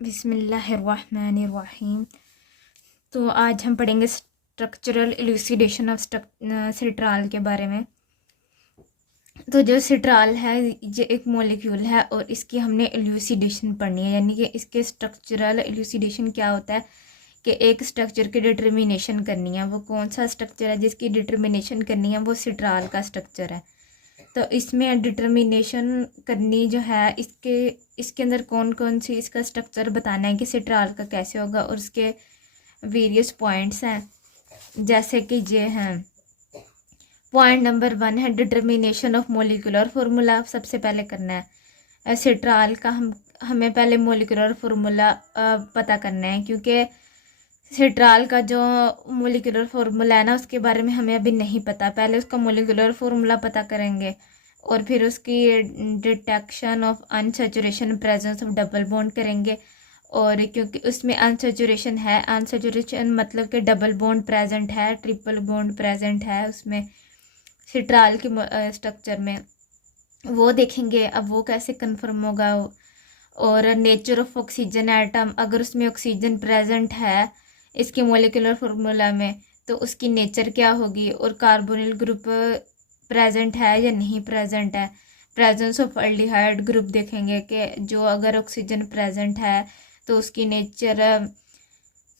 बिस्मिल्लाहिर्रहमानिर्रहीम। तो आज हम पढ़ेंगे स्ट्रक्चरल इलूसिडेशन ऑफ सिट्राल के बारे में। तो जो सिट्राल है ये एक मॉलिक्यूल है और इसकी हमने इलूसिडेशन पढ़नी है, यानी कि इसके स्ट्रक्चरल इलूसिडेशन क्या होता है कि एक स्ट्रक्चर की डिटर्मिनेशन करनी है। वो कौन सा स्ट्रक्चर है जिसकी डिटर्मिनेशन करनी है, वो सिट्राल का स्ट्रक्चर है। तो इसमें डिटर्मिनेशन करनी जो है इसके अंदर कौन कौन सी इसका स्ट्रक्चर बताना है कि सिट्राल का कैसे होगा, और उसके वेरियस पॉइंट्स हैं जैसे कि ये हैं। पॉइंट नंबर 1 है डिटर्मिनेशन ऑफ मोलिकुलर फार्मूला। सबसे पहले करना है सिट्राल का हमें पहले मोलिकुलर फार्मूला पता करना है, क्योंकि सिट्राल का जो मोलिकुलर फार्मूला है ना उसके बारे में हमें अभी नहीं पता। पहले उसका मोलिकुलर फार्मूला पता करेंगे और फिर उसकी detection of unsaturation presence of double bond करेंगे। और क्योंकि उसमें अनसैचुरेशन है, अनसैचुरेशन मतलब कि डबल बॉन्ड प्रेजेंट है, ट्रिपल बॉन्ड प्रेजेंट है उसमें सिट्राल के स्ट्रक्चर में, वो देखेंगे। अब वो कैसे कंफर्म होगा। और नेचर ऑफ ऑक्सीजन एटम, अगर उसमें ऑक्सीजन प्रेजेंट है इसके मोलिकुलर फार्मूला में तो उसकी नेचर क्या होगी। और कार्बोनिल ग्रुप प्रेजेंट है या नहीं प्रेजेंट है। प्रेजेंस ऑफ अल्डिहाइड ग्रुप देखेंगे कि जो अगर ऑक्सीजन प्रेजेंट है तो उसकी नेचर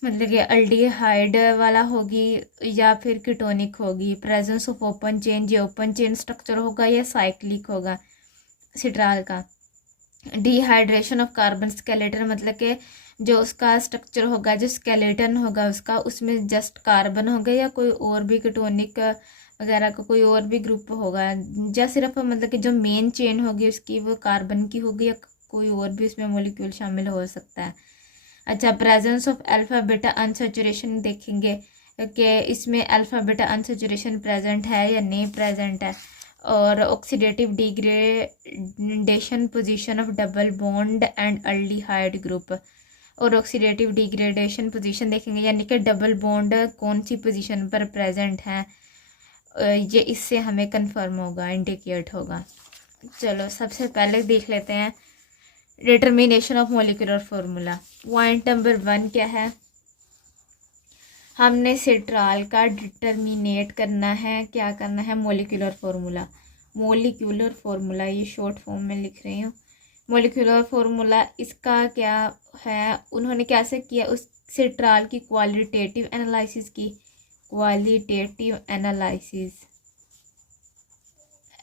मतलब कि अल्डिहाइड वाला होगी या फिर कीटोनिक होगी। प्रेजेंस ऑफ ओपन चेन, ये ओपन चेन स्ट्रक्चर होगा या साइक्लिक होगा सिट्राल का। डिहाइड्रेशन ऑफ कार्बन स्केलेटन, मतलब कि जो उसका स्ट्रक्चर होगा, जो स्केलेटन होगा उसका, उसमें जस्ट कार्बन होगा या कोई और भी कीटोनिक वगैरह का कोई और भी ग्रुप होगा, या सिर्फ मतलब कि जो मेन चेन होगी उसकी वो कार्बन की होगी या कोई और भी उसमें मॉलिक्यूल शामिल हो सकता है। अच्छा, presence of alpha beta unsaturation देखेंगे कि इसमें अल्फा बीटा अनसैचुरेशन प्रेजेंट है या नहीं प्रेजेंट है। और oxidative degradation position of double bond and aldehyde group, और ऑक्सीडेटिव डिग्रेडेशन पोजीशन देखेंगे यानी कि डबल बॉन्ड कौन सी पोजीशन पर प्रेजेंट है, ये इससे हमें कंफर्म होगा, इंडिकेट होगा। चलो सबसे पहले देख लेते हैं determination of molecular formula. Point number 1 क्या है, हमने सिट्राल का डिटर्मिनेट करना है। क्या करना है, मोलिकुलर फार्मूला। मोलिकुलर फार्मूला ये शॉर्ट फॉर्म में लिख रही हूँ। मोलिकुलर फार्मूला इसका क्या है, उन्होंने कैसे किया, उस सिट्राल की क्वालिटेटिव एनालिसिस की। क्वालिटेटिव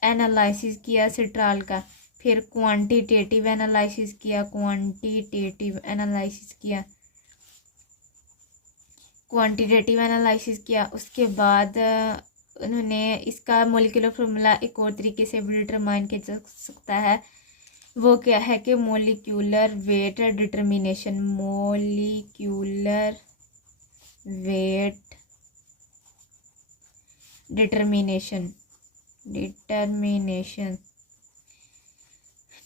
एनालिसिस किया सिट्राल का। फिर क्वांटिटेटिव एनालिसिस किया, क्वांटिटेटिव एनालिसिस किया। उसके बाद उन्होंने इसका मोलिकुलर फार्मूला एक और तरीके से भी डिटरमाइन किया जा सकता है। वो क्या है कि molecular weight determination. Molecular weight determination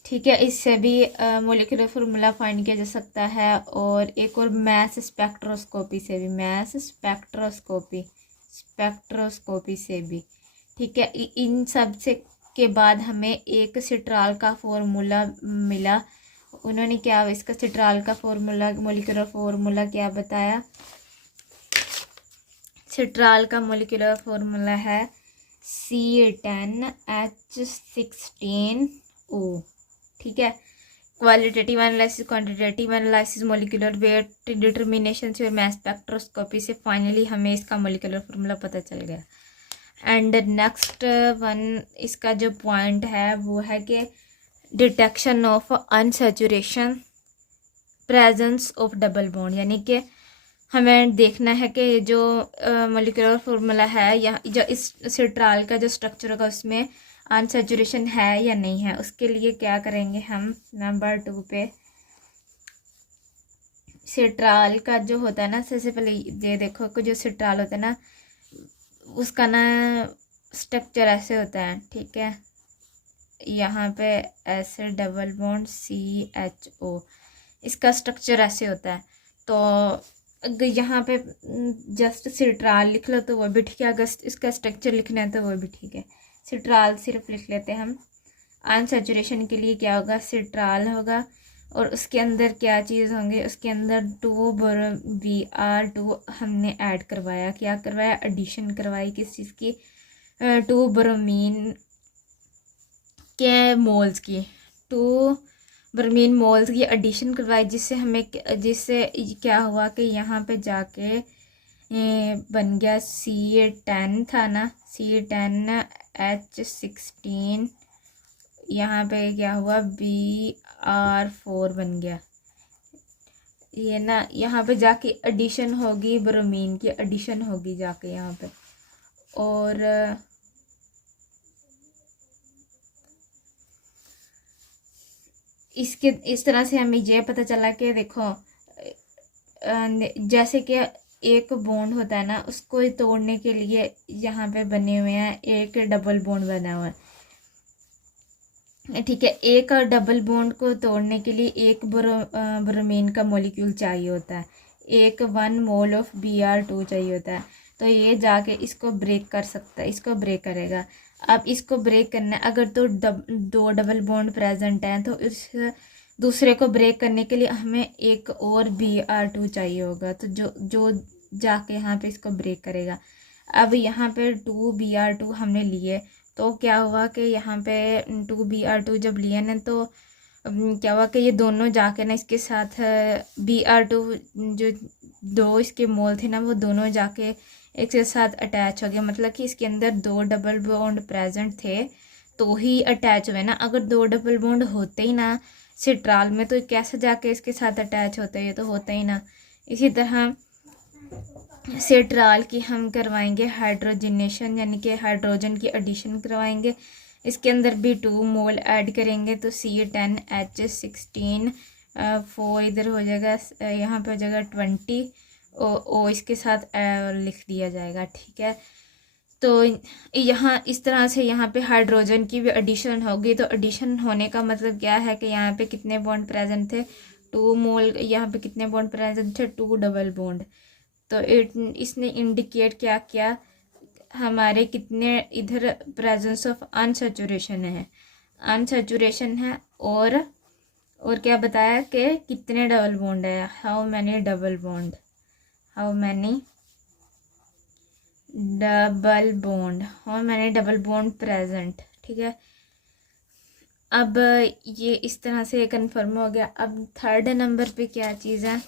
ठीक है, इससे भी मोलिकुलर फार्मूला फाइंड किया जा सकता है। और एक और मैस स्पेक्ट्रोस्कोपी से भी, मैस स्पेक्ट्रोस्कोपी से भी। ठीक है, इन सब से के बाद हमें एक सिट्राल का फॉर्मूला मिला। उन्होंने क्या इसका सिट्राल का फॉर्मूला, मोलिकुलर फार्मूला क्या बताया। सिट्राल का मोलिकुलर फार्मूला है C10H16O। ठीक है, qualitative analysis, quantitative analysis, molecular weight determination से और मैस स्पेक्ट्रोस्कोपी से फाइनली हमें इसका मोलिकुलर फार्मूला पता चल गया। एंड नेक्स्ट वन इसका जो पॉइंट है वो है कि detection of unsaturation presence of double bond, यानी कि हमें देखना है कि जो मोलिकुलर फार्मूला है या जो इस सिट्राल का जो स्ट्रक्चर होगा उसमें अनसैचुरेशन है या नहीं है। उसके लिए क्या करेंगे हम, नंबर 2 पे सिट्राल का जो होता है ना, सबसे पहले ये देखो कि जो सिट्राल होता है ना उसका ना स्ट्रक्चर ऐसे होता है। ठीक है, यहाँ पे ऐसे डबल बॉन्ड CHO, इसका स्ट्रक्चर ऐसे होता है। तो अगर यहाँ पे जस्ट सिट्राल लिख लो तो वो भी ठीक है, अगर इसका स्ट्रक्चर लिखना है तो वो भी ठीक है। सिट्राल सिर्फ लिख लेते हैं हम। अनसैचुरेशन के लिए क्या होगा, सिट्राल होगा। और उसके अंदर क्या चीज़ होंगे, उसके अंदर 2Br2 हमने ऐड करवाया। क्या करवाया? एडिशन करवाई। किस चीज़ की? 2 ब्रोमीन के मोल्स की, 2 ब्रोमीन मोल्स की एडिशन करवाई, जिससे क्या हुआ कि यहाँ पे जाके बन गया C10 था ना, C10H16। यहाँ पे क्या हुआ? Br4 बन गया। ये ना यहाँ पे जाके एडिशन होगी, ब्रोमीन की एडिशन होगी जाके यहाँ पे। और इसके इस तरह से हमें ये पता चला कि देखो, जैसे कि एक बॉन्ड होता है ना, उसको तोड़ने के लिए यहाँ पे बने हुए हैं, एक डबल बॉन्ड बना हुआ है, ठीक है। एक डबल बॉन्ड को तोड़ने के लिए एक ब्रोमीन का मॉलिक्यूल चाहिए होता है, 1 मोल ऑफ Br2 चाहिए होता है। तो ये जाके इसको ब्रेक कर सकता है, इसको ब्रेक करेगा। अब इसको ब्रेक करना है, अगर तो दो डबल बॉन्ड प्रेजेंट हैं तो इस दूसरे को ब्रेक करने के लिए हमें एक और Br2 चाहिए होगा, तो जो जाके यहाँ पे इसको ब्रेक करेगा। अब यहाँ पे 2Br2 हमने लिए, तो क्या हुआ कि यहाँ पे 2Br2 जब लिए ना, तो क्या हुआ कि ये दोनों जाके ना इसके साथ Br2 जो दो इसके मोल थे ना, वो दोनों जाके एक के साथ अटैच हो गया। मतलब कि इसके अंदर 2 डबल बॉन्ड प्रेजेंट थे तो ही अटैच हुए ना। अगर 2 डबल बॉन्ड होते ही ना सिट्राल में, तो कैसे जाके इसके साथ अटैच होते? ये तो होता ही ना। इसी तरह सिट्राल की हम करवाएंगे हाइड्रोजनेशन, यानी कि हाइड्रोजन की एडिशन करवाएंगे। इसके अंदर भी 2 मोल ऐड करेंगे तो C10H16 4 इधर हो जाएगा, यहाँ पे हो जाएगा 20 ओ इसके साथ लिख दिया जाएगा, ठीक है। तो यहाँ इस तरह से यहाँ पे हाइड्रोजन की भी एडिशन होगी। तो एडिशन होने का मतलब क्या है कि यहाँ पे कितने बॉन्ड प्रेजेंट थे? 2 मोल। यहाँ पे कितने बॉन्ड प्रेजेंट थे? 2 डबल बॉन्ड। तो इसने इंडिकेट क्या किया? हमारे कितने इधर प्रेजेंस ऑफ अनसैचुरेशन है, अनसैचुरेशन है। और क्या बताया कि कितने डबल बॉन्ड है? How many double bond, how many double bond, how many double bond present, ठीक है। अब ये इस तरह से कंफर्म हो गया। अब थर्ड नंबर पे क्या चीज़ है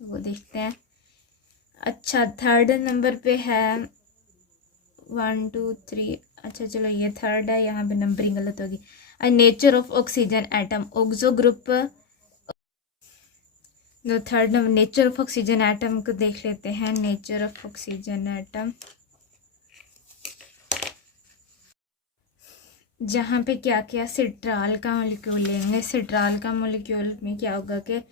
वो देखते हैं। अच्छा, थर्ड नंबर पे है 1 2 3। अच्छा चलो, ये थर्ड है, यहाँ पे नंबरिंग गलत होगी। Nature of oxygen atom, oxo group. जो third number nature of oxygen atom को देख लेते हैं। नेचर ऑफ ऑक्सीजन एटम, जहाँ पे क्या क्या सिट्राल का मॉलिक्यूल लेंगे। सिट्राल का मॉलिक्यूल में क्या होगा कि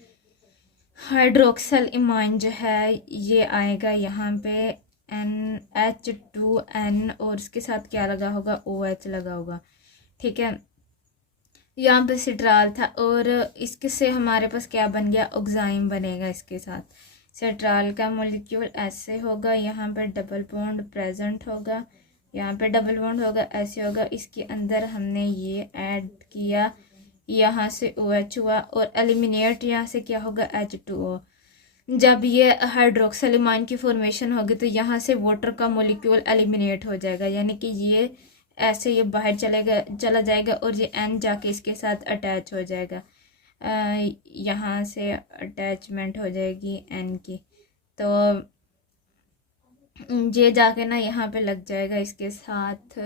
हाइड्रोक्सल इमाइन जो है ये आएगा यहाँ पे NH2N, और इसके साथ क्या लगा होगा? OH लगा होगा, ठीक है। यहाँ पे सिट्राल था और इसके से हमारे पास क्या बन गया? ऑक्साइम बनेगा इसके साथ। सिट्राल का मॉलिक्यूल ऐसे होगा, यहाँ पे डबल बॉन्ड प्रेजेंट होगा, यहाँ पे डबल बॉन्ड होगा, ऐसे होगा। इसके अंदर हमने ये ऐड किया, यहाँ से OH हुआ, और एलिमिनेट यहाँ से क्या होगा? H2O। जब ये हाइड्रोक्सल इमाइन की फॉर्मेशन होगी तो यहाँ से वाटर का मॉलिक्यूल एलिमिनेट हो जाएगा, यानी कि ये ऐसे ये बाहर चला जाएगा और ये N जाके इसके साथ अटैच हो जाएगा। यहाँ से अटैचमेंट हो जाएगी N की, तो ये जाके ना यहाँ पे लग जाएगा इसके साथ,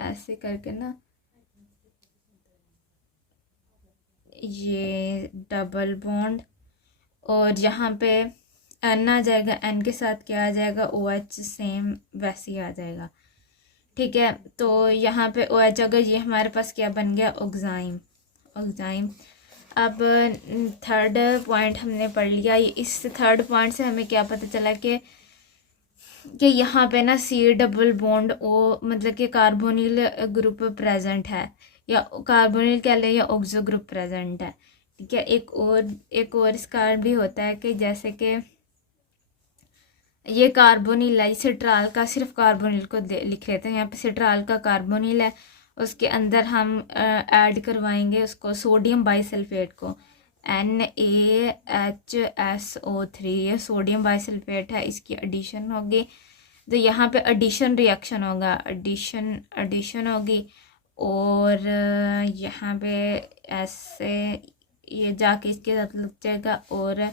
ऐसे करके ना ये डबल बॉन्ड, और यहाँ पे N आ जाएगा, N के साथ क्या आ जाएगा? OH, सेम वैसे ही आ जाएगा, ठीक है। तो यहाँ पे OH, अगर ये हमारे पास क्या बन गया? Oxime, oxime. अब थर्ड पॉइंट हमने पढ़ लिया। इस थर्ड पॉइंट से हमें क्या पता चला कि यहाँ पे ना C डबल बॉन्ड O, मतलब कि कार्बोनिल ग्रुप प्रेजेंट है, या कार्बोनिल कह लें, या ऑक्सो ग्रुप प्रेजेंट है, ठीक है। एक और इसका भी होता है कि जैसे कि ये कार्बोनिल है, सिट्राल का सिर्फ कार्बोनिल को लिख लेते हैं। यहाँ पे सिट्राल का कार्बोनिल है, उसके अंदर हम ऐड करवाएंगे उसको सोडियम बाइसल्फेट को, NaHSO3, ये सोडियम बाइसल्फेट है, इसकी एडिशन होगी। तो यहाँ पे एडिशन रिएक्शन होगा, एडिशन होगी, और यहाँ पे ऐसे ये जाके इसके साथ लग जाएगा, और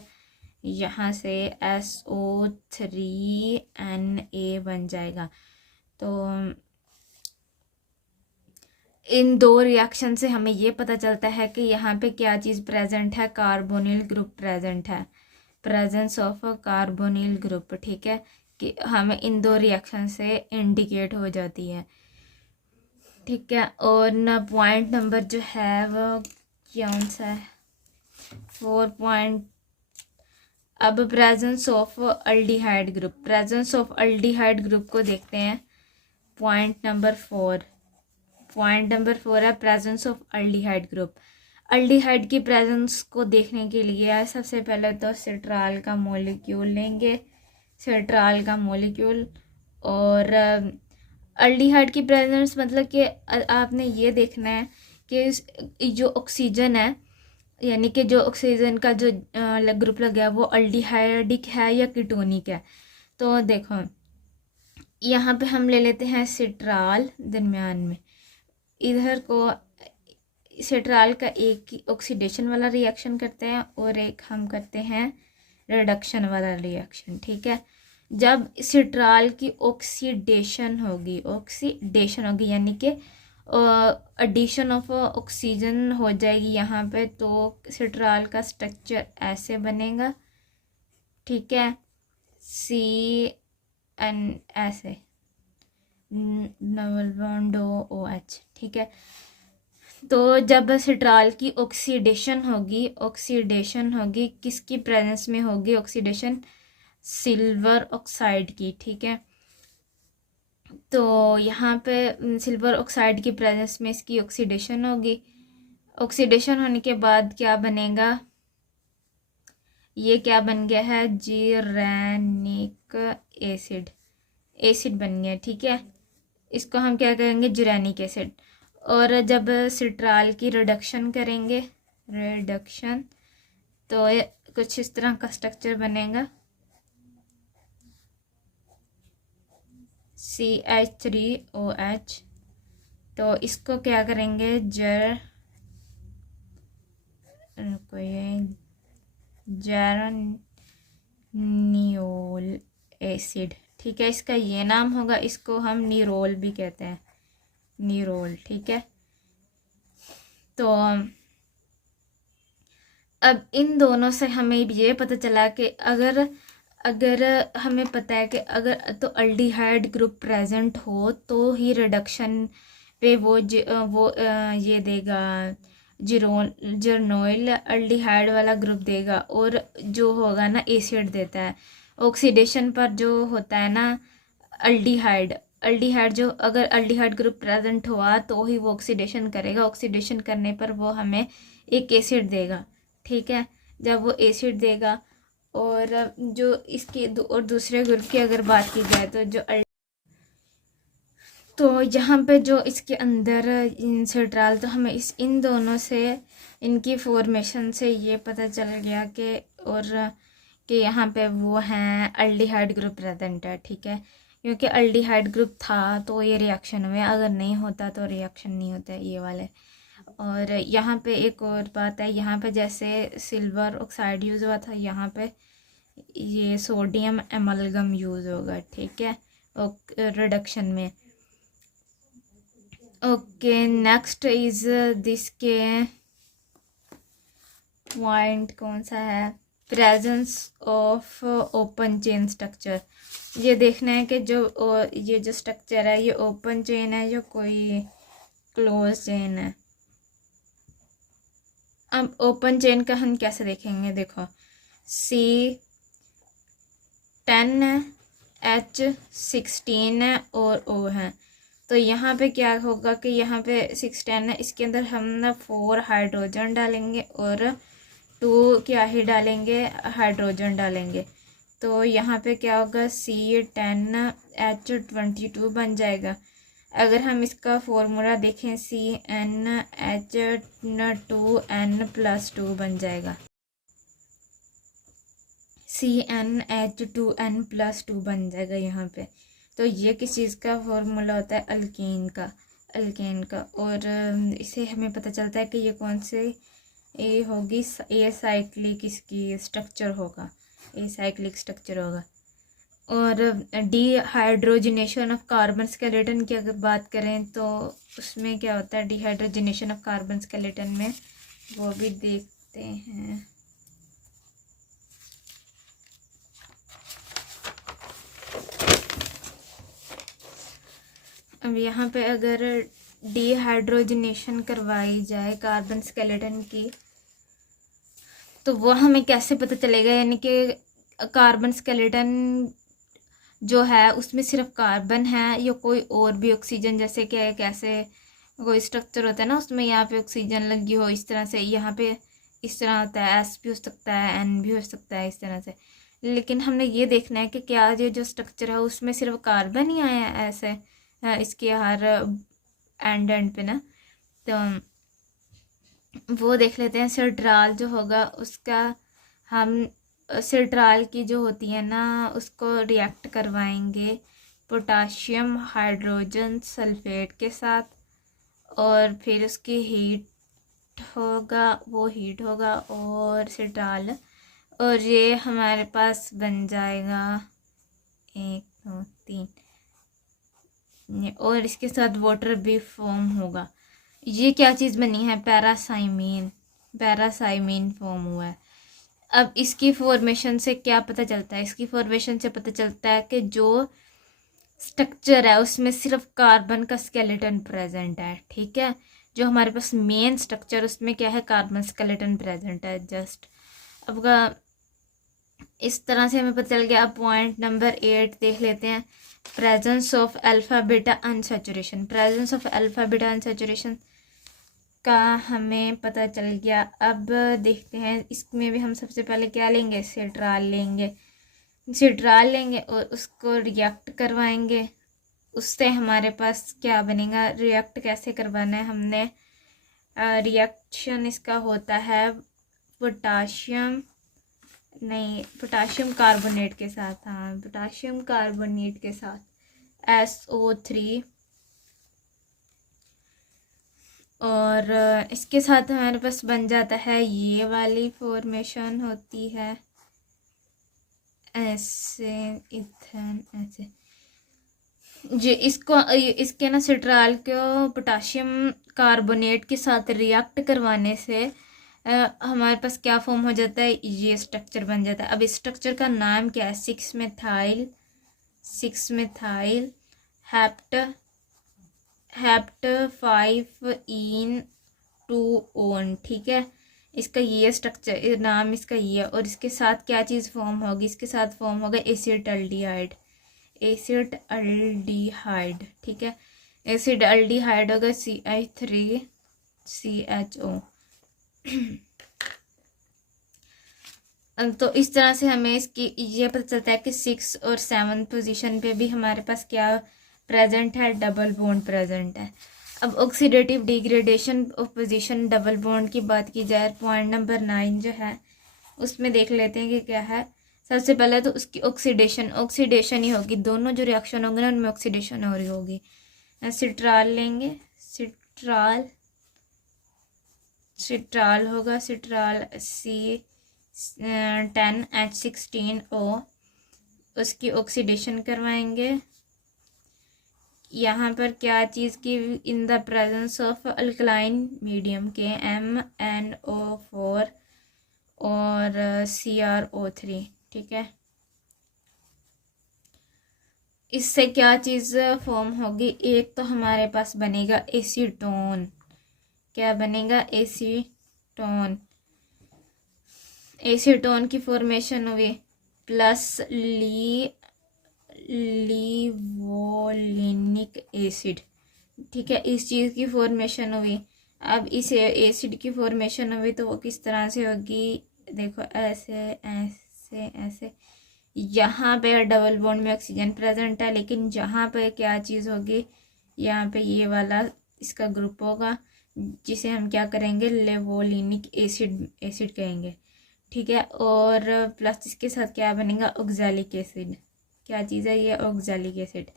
यहाँ से SO3Na बन जाएगा। तो इन दो रिएक्शन से हमें ये पता चलता है कि यहाँ पे क्या चीज़ प्रेजेंट है, कार्बोनिल ग्रुप प्रेजेंट है, presence of a carbonyl group. ठीक है, कि हमें इन दो रिएक्शन से इंडिकेट हो जाती है। ठीक है, और न पॉइंट नंबर जो है वो कौन सा है, 4 पॉइंट। अब presence of aldehyde group, presence of aldehyde group को देखते हैं। पॉइंट नंबर 4 है presence of aldehyde group. Aldehyde की प्रेजेंस को देखने के लिए सबसे पहले तो सिट्राल का मॉलिक्यूल लेंगे, सिट्राल का मॉलिक्यूल। और अल्डिहाइड की प्रेजेंस मतलब कि आपने ये देखना है कि जो ऑक्सीजन है, यानी कि जो ऑक्सीजन का जो ग्रुप लगा है वो अल्डिहाइडिक है या कीटोनिक है। तो देखो यहाँ पे हम ले लेते हैं सिट्राल, दरमियान में इधर को सिट्राल का एक ऑक्सीडेशन वाला रिएक्शन करते हैं और एक हम करते हैं रिडक्शन वाला रिएक्शन। ठीक है, जब सिट्राल की ऑक्सीडेशन होगी यानी कि एडिशन ऑफ ऑक्सीजन हो जाएगी यहाँ पे, तो सिट्राल का स्ट्रक्चर ऐसे बनेगा। ठीक है, CN ऐसे डबल बॉन्ड OH। ठीक है, तो जब सिट्राल की ऑक्सीडेशन होगी किसकी प्रेजेंस में होगी ऑक्सीडेशन, सिल्वर ऑक्साइड की। ठीक है, तो यहाँ पे सिल्वर ऑक्साइड की प्रेजेंस में इसकी ऑक्सीडेशन होगी। ऑक्सीडेशन होने के बाद क्या बनेगा, ये क्या बन गया है, जिरेनिक एसिड बन गया। ठीक है, इसको हम क्या कहेंगे, जिरेनिक एसिड। और जब सिट्राल की रिडक्शन करेंगे, तो कुछ इस तरह का स्ट्रक्चर बनेगा, CH3OH। तो इसको क्या करेंगे, जेरनियोल एसिड। ठीक है, इसका ये नाम होगा, इसको हम नीरोल भी कहते हैं, नीरोल। ठीक है, तो अब इन दोनों से हमें ये पता चला कि अगर हमें पता है कि अगर तो अल्डिहाइड ग्रुप प्रेजेंट हो तो ही रिडक्शन पे वो ये देगा, जर्नोइल अल्डिहाइड वाला ग्रुप देगा, और जो होगा ना एसिड देता है। ऑक्सीडेशन पर जो होता है ना अल्डिहाइड जो अगर अल्डिहाइड ग्रुप प्रेजेंट हुआ तो ही वो ऑक्सीडेशन करेगा, ऑक्सीडेशन करने पर वो हमें एक एसिड देगा। ठीक है, जब वो एसिड देगा, और जो इसके और दूसरे ग्रुप की अगर बात की जाए तो यहाँ पे जो इसके अंदर सिट्राल, तो हमें इन दोनों से, इनकी फॉर्मेशन से ये पता चल गया कि यहाँ पे वो हैं अल्डिहाइड ग्रुप प्रेजेंट है। ठीक है, क्योंकि अल्डिहाइड ग्रुप था तो ये रिएक्शन हुए, अगर नहीं होता तो रिएक्शन नहीं होता ये वाले। और यहाँ पे एक और बात है, यहाँ पे जैसे सिल्वर ऑक्साइड यूज़ हुआ था, यहाँ पे ये सोडियम एमलगम यूज़ होगा। ठीक है, रिडक्शन में। ओके, नेक्स्ट इज दिस के पॉइंट कौन सा है, presence of open chain structure. ये देखना है कि ये जो स्ट्रक्चर है ये ओपन चेन है या कोई क्लोज चेन है। अब ओपन चेन का हम कैसे देखेंगे, देखो C10 है, H16 है और O है। तो यहाँ पे क्या होगा कि यहाँ पे 16 है, इसके अंदर हम 4 हाइड्रोजन डालेंगे और 2 क्या ही डालेंगे, हाइड्रोजन डालेंगे। तो यहाँ पे क्या होगा, C10H22 बन जाएगा। अगर हम इसका फॉर्मूला देखें CnH2n+2 बन जाएगा, CnH2n+2 बन जाएगा यहाँ पे। तो ये किस चीज़ का फॉर्मूला होता है, अल्केन का। और इसे हमें पता चलता है कि ये कौन से ए होगी, ए साइक्लिक इसकी स्ट्रक्चर होगा, ए साइक्लिक स्ट्रक्चर होगा। और डिहाइड्रोजनेशन ऑफ कार्बन स्केलेटन की अगर बात करें तो उसमें क्या होता है, डिहाइड्रोजनेशन ऑफ कार्बन स्केलेटन में, वो भी देखते हैं। अब यहाँ पे अगर डिहाइड्रोजनेशन करवाई जाए कार्बन स्केलेटन की, तो वो हमें कैसे पता चलेगा, यानी कि कार्बन स्केलेटन जो है उसमें सिर्फ कार्बन है या कोई और भी ऑक्सीजन, जैसे कि कैसे कोई स्ट्रक्चर होता है ना उसमें यहाँ पे ऑक्सीजन लगी हो, इस तरह से यहाँ पे इस तरह होता है, एस भी हो सकता है, एन भी हो सकता है, इस तरह से। लेकिन हमने ये देखना है कि क्या ये जो स्ट्रक्चर है उसमें सिर्फ कार्बन ही आया है ऐसे इसके हर एंड पे ना। तो वो देख लेते हैं। सिट्राल जो होगा उसका हम सिट्राल की जो होती है ना उसको रिएक्ट करवाएंगे पोटाशियम हाइड्रोजन सल्फेट के साथ, और फिर उसकी हीट होगा, वो हीट होगा और सिट्राल, और ये हमारे पास बन जाएगा 1 2 3, और इसके साथ वाटर भी फॉर्म होगा। ये क्या चीज़ बनी है, पैरासाइमीन फॉर्म हुआ है। अब इसकी फॉर्मेशन से क्या पता चलता है, इसकी फॉर्मेशन से पता चलता है कि जो स्ट्रक्चर है उसमें सिर्फ कार्बन का स्केलेटन प्रेजेंट है, ठीक है। जो हमारे पास मेन स्ट्रक्चर उसमें क्या है, कार्बन स्केलेटन प्रेजेंट है जस्ट। अब इस तरह से हमें पता चल गया। अब पॉइंट नंबर 8 देख लेते हैं, presence of alpha beta unsaturation. Presence of alpha beta unsaturation का हमें पता चल गया। अब देखते हैं इसमें भी हम सबसे पहले क्या लेंगे, सिट्राल लेंगे और उसको रिएक्ट करवाएंगे। उससे हमारे पास क्या बनेगा, रिएक्ट कैसे करवाना है हमने, रिएक्शन इसका होता है पोटाशियम कार्बोनेट के साथ, हाँ पोटाशियम कार्बोनेट के साथ SO3, और इसके साथ हमारे पास बन जाता है ये वाली फॉर्मेशन होती है ऐसे, इथेन ऐसे। जो इसके ना सिट्राल को पोटाशियम कार्बोनेट के साथ रिएक्ट करवाने से हमारे पास क्या फॉर्म हो जाता है, ये स्ट्रक्चर बन जाता है। अब इस स्ट्रक्चर का नाम क्या है, 6 मेथाइल हेप्ट 5-ene-2-on, ठीक है। इसका ये स्ट्रक्चर नाम इसका ये है। और इसके साथ क्या चीज़ फॉर्म होगी, इसके साथ फॉर्म होगा एसिटाल्डिहाइड, ठीक है। एसिडाल्डिहाइड होगा CH3CHO। तो इस तरह से हमें इसकी ये पता चलता है कि 6 और 7 पोजीशन पे भी हमारे पास क्या प्रेजेंट है, डबल बॉन्ड प्रेजेंट है। अब oxidative degradation of position double bond की बात की जाए, पॉइंट नंबर 9 जो है उसमें देख लेते हैं कि क्या है। सबसे पहले तो उसकी ऑक्सीडेशन ही होगी, दोनों जो रिएक्शन होंगे ना उनमें ऑक्सीडेशन हो रही होगी। सिट्राल लेंगे, सिट्राल होगा, सिट्राल C10H16O, उसकी ऑक्सीडेशन करवाएंगे। यहाँ पर क्या चीज़ की, in the presence of alkaline medium के MnO4 और CrO3, ठीक है। इससे क्या चीज़ फॉर्म होगी, एक तो हमारे पास बनेगा एसीटोन, क्या बनेगा, एसीटोन की फॉर्मेशन हुई, प्लस लिवोलिनिक एसिड, ठीक है, इस चीज़ की फॉर्मेशन हुई। अब इस एसिड की फॉर्मेशन हुई तो वो किस तरह से होगी, देखो ऐसे ऐसे ऐसे। यहाँ पे डबल बॉन्ड में ऑक्सीजन प्रेजेंट है, लेकिन जहाँ पे क्या चीज़ होगी, यहाँ पे ये वाला इसका ग्रुप होगा जिसे हम क्या करेंगे, लेवोलिनिक एसिड कहेंगे, ठीक है। और प्लस इसके साथ क्या बनेगा, ऑक्सैलिक एसिड। क्या चीज़ है ये, ऑक्सैलिक एसिड।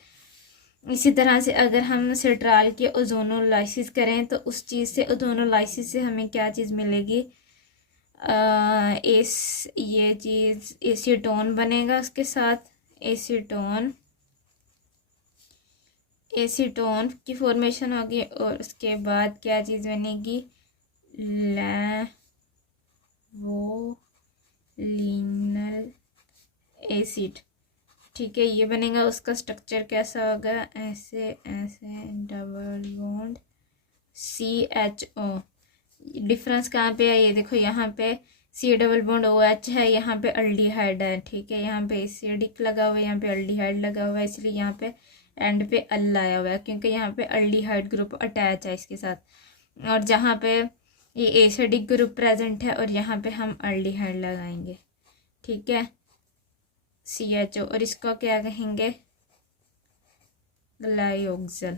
इसी तरह से अगर हम सिट्राल के ओजोनोलाइसिस करें तो उस चीज़ से, ओजोनोलाइसिस से हमें क्या चीज़ मिलेगी, ये चीज़ एसीटोन बनेगा उसके साथ, एसीटोन की फॉर्मेशन होगी। और उसके बाद क्या चीज़ बनेगी, लेवोलिनल एसिड, ठीक है, ये बनेगा। उसका स्ट्रक्चर कैसा होगा, ऐसे ऐसे डबल बॉन्ड CHO। डिफरेंस कहाँ पे है, ये देखो यहाँ पे C डबल बॉन्ड OH है, यहाँ पे अल्डिहाइड है, ठीक है। यहाँ पे एसिडिक लगा हुआ है, यहाँ पे अल्डिहाइड लगा हुआ है, इसलिए यहाँ पे एंड पे अल आया हुआ है, क्योंकि यहाँ पे अल्डिहाइड ग्रुप अटैच है इसके साथ। और जहाँ पे ये एसिडिक ग्रुप प्रेजेंट है और यहाँ पे हम अल्डिहाइड लगाएंगे, ठीक है, CHO। और इसको क्या कहेंगे, ग्लाइओक्सल।